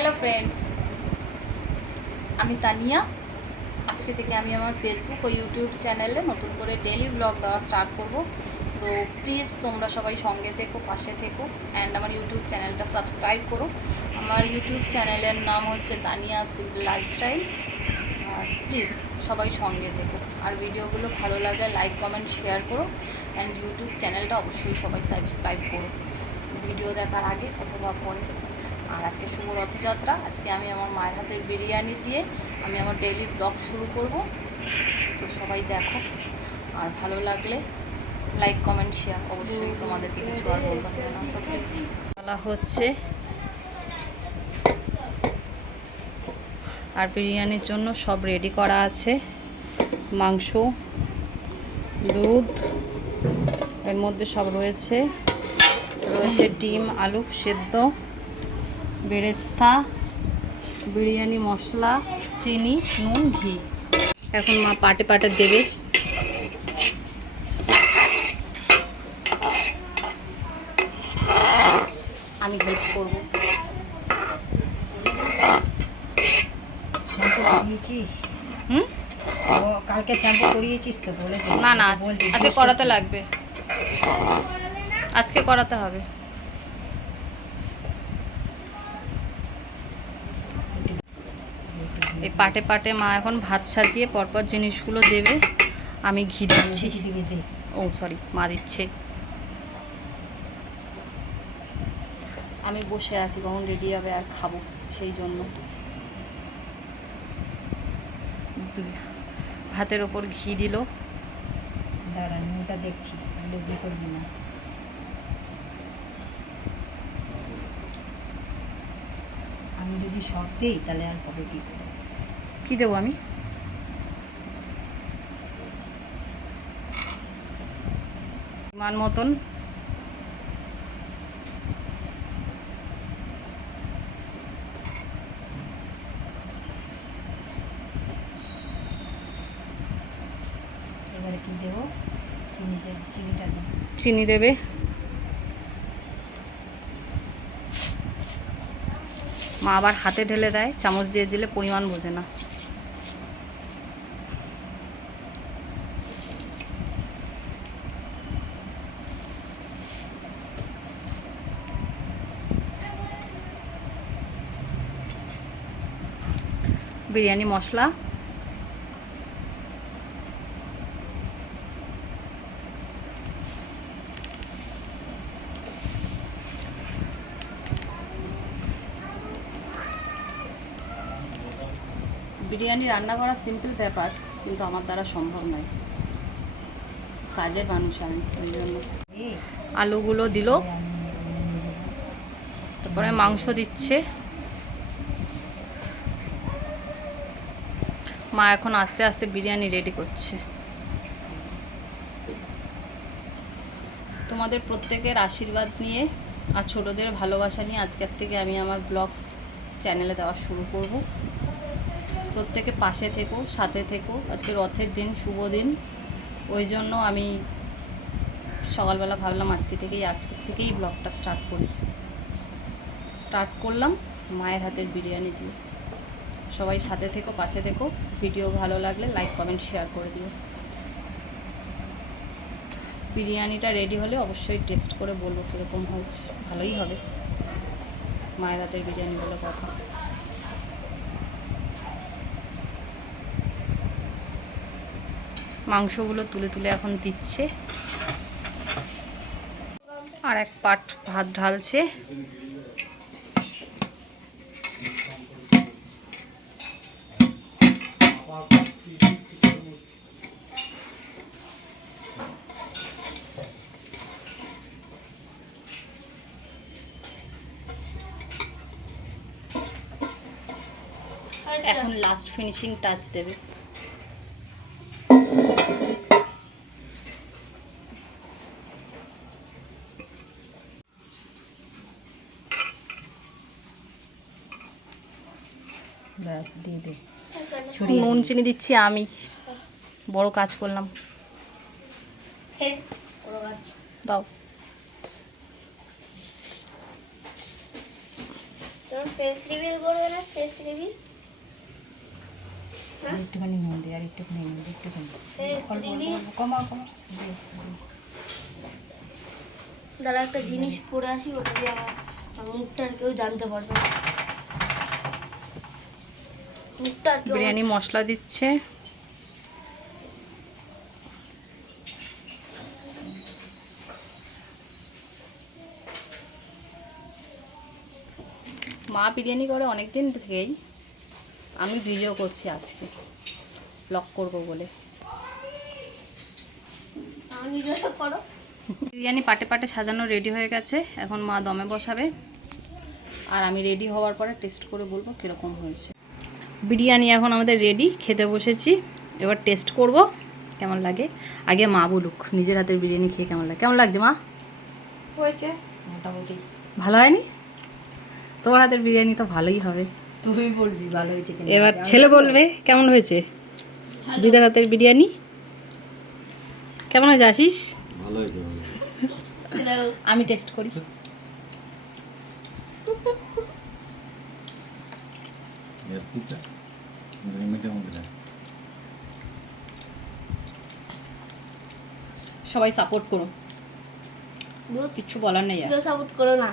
Hello friends আমি তানিয়া। আজকে থেকে আমি আমার ফেসবুক ও ইউটিউব চ্যানেলে নতুন করে ডেলি ব্লগ দেওয়া স্টার্ট করব। সো প্লিজ তোমরা সবাই সঙ্গে থেকো, পাশে থেকো অ্যান্ড আমার ইউটিউব চ্যানেলটা সাবস্ক্রাইব করো। আমার ইউটিউব চ্যানেলের নাম হচ্ছে তানিয়া সিম্পল লাইফস্টাইল আর প্লিজ সবাই সঙ্গে থেকো। আর ভিডিওগুলো ভালো লাগলে লাইক কমেন্ট শেয়ার করো। অ্যান্ড ইউটিউব চ্যানেলটা অবশ্যই সবাই সাবস্ক্রাইব করো। ভিডিও দেখার আগে অথবা পরে আর আজকে শুভ রথযাত্রা। আজকে আমি আমার মায়ের হাতের বিরিয়ানি দিয়ে আমি আমার ডেইলি ব্লগ শুরু করব। তো সবাই দেখো, আর ভালো লাগলে লাইক কমেন্ট শেয়ার অবশ্যই তোমাদেরকে কিছু আর বলতে হবে না। সব বলা হচ্ছে। আর বিরিয়ানির জন্য সব রেডি করা আছে। মাংস, দুধ, এর মধ্যে সব রয়েছে। রয়েছে ডিম, আলু সেদ্ধ। বেরেস্তা বিরিয়ানি মশলা চিনি নুন ঘি। এখন মা পাটে পাটে দেবে। আমি হেল্প করব। হুম? ও কালকে শ্যাম্পু করিয়েছিস তো বলেছিস। না না আজ- আজকে করাতে লাগবে। আজকে করাতে হবে। এই পাটে পাটে মা এখন ভাত সাজিয়ে পরপর জিনিসগুলো দেবে। আমি ঘি দিচ্ছি। ও সরি মা দিচ্ছে। আমি বসে আছি কখন রেডি হবে আর খাব সেই জন্য। ভাতের ওপর ঘি দিল। দাঁড়া আমি ওটা দেখছি করবি না। আমি যদি শখ দিই তাহলে আর হবে কি করে? কি দেবো আমি? মান মতন। এবারে কি দেবো? চিনিতে চিনিটা চিনি দেবে। মা আবার হাতে ঢেলে দেয় চামচ দিয়ে দিলে পরিমাণ বোঝে না। বিরিয়ানি মশলা। বিরিয়ানি রান্না করা সিম্পল ব্যাপার, কিন্তু আমার দ্বারা সম্ভব নয়। কাজের মানুষ আমি, ওই জন্য। আলুগুলো দিল। তারপরে মাংস দিচ্ছে। মা এখন আস্তে আস্তে বিরিয়ানি রেডি করছে। তোমাদের প্রত্যেকের আশীর্বাদ নিয়ে আর ছোটোদের ভালোবাসা নিয়ে আজকের থেকে আমি আমার ব্লগ চ্যানেলে দেওয়া শুরু করব। প্রত্যেকে পাশে থেকো, সাথে থেকো। আজকে রথের দিন, শুভ দিন। ওই জন্য আমি সকালবেলা ভাবলাম আজকে থেকেই আজকে থেকেই ব্লগটা স্টার্ট করি। স্টার্ট করলাম মায়ের হাতের বিরিয়ানি দিয়ে। সবাই সাথে থেকো, পাশে থেকো। ভিডিও ভালো লাগলে লাইক কমেন্ট শেয়ার করে দিও। বিরিয়ানিটা রেডি হলে অবশ্যই টেস্ট করে বলব কীরকম হয়েছে। ভালোই হবে। মায়ের হাতের বিরিয়ানি বলে কথা। মাংসগুলো তুলে তুলে এখন দিচ্ছে। আর এক পাট ভাত ঢালছে। এখন লাস্ট ফিনিশিং টাচ দেবে। ব্যাস দিয়ে দে। নুন চিনি দিচ্ছি আমি। বড় কাজ করলাম। দাও। ফেস রিভিল করবে না? ফেস রিভিল একটুখানি নুন দে আর একটুখানি নুন দে একটুখানি। দাদা একটা জিনিস পরে আসি ওটা দিয়ে আমার মুখটা আর কেউ জানতে পারবে না। মুখটা আর বিরিয়ানি মশলা দিচ্ছে। মা বিরিয়ানি করে অনেক দিন থেকেই। আমি ভিডিও করছি আজকে। ব্লগ করব বলে। বিরিয়ানি পাটে পাটে সাজানো রেডি হয়ে গেছে। এখন মা দমে বসাবে। আর আমি রেডি হওয়ার পরে টেস্ট করে বলব কীরকম হয়েছে। বিরিয়ানি এখন আমাদের রেডি খেতে বসেছি। এবার টেস্ট করব কেমন লাগে। আগে মা বলুক নিজের হাতের বিরিয়ানি খেয়ে কেমন লাগে। কেমন লাগছে মা? হয়েছে। মোটামুটি ভালো হয়নি? তোমার হাতের বিরিয়ানি তো ভালোই হবে। তুই বলবি ভালো হয়েছে কিনা? এবার ছেলে বলবে কেমন হয়েছে? দিদার হাতের বিরিয়ানি? কেমন হয়েছে আসিস ভালো হয়েছে আমি টেস্ট করি। সবাই সাপোর্ট করো। কিচ্ছু বলার নেই সাপোর্ট করো না।